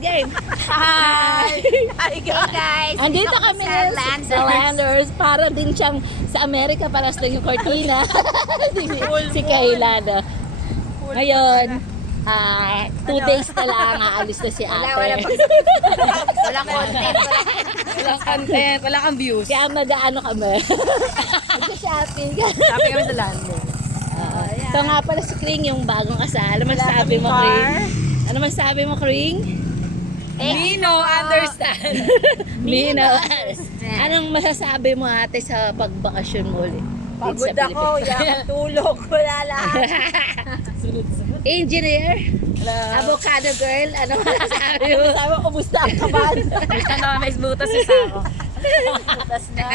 Game. Hi! Hi guys! Andito kami ngayon sa Landers. Para din siyang sa Amerika, paras lang yung cortina. si Kayla na. Ngayon, 2 days na lang aalis na si ate. Walang content. Walang content, wala kang views. Kaya mag-ano kami. Mag-shopping. Sabi kami sa Landers. Ito nga pala si Kring, yung bagong kasal. Ano masasabi mo, Kring? Ano masasabi mo, Kring? Me no understand. Mino. Anong masasabi mo ate sa pagbakasyon mo ulit? Pagod ako, tulog, wala lahat. Engineer? Avocado girl? Ano masasabi mo? Sabi ko, kumusta ang kaban? Basta na may butas sa sako. Butas na.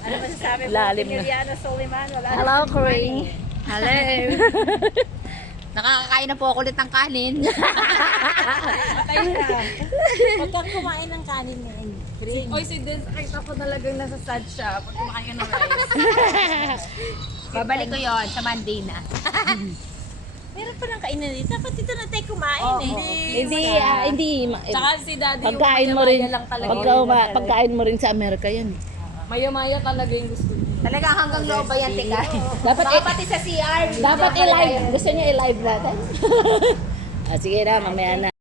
Ano masasabi mo? Lalim na. Emiliano Soliman, wala na. Hello, Kring. Hello. Nakakakain na po ako ulit ng kanin. Patay na. Huwag kang kumain ng kanin ngayon. Oy, si Dens, nakita ko talagang nasa sad siya pag kumakain ka ng rice. Babalik ko yon sa Monday na. Meron pa ng kainan dito. Dapat dito na tayo kumain Hindi. Tsaka si Daddy Pagkain yung mo rin. maya-maya lang talaga. Pagkain mo rin sa Amerika yan. Maya-maya talaga yung gusto niya. Talaga hanggang loob ba yan, tika? Dapat Baka pati sa CR. dapat i-live. Gusto niya i-live natin. Sige na, mamaya na.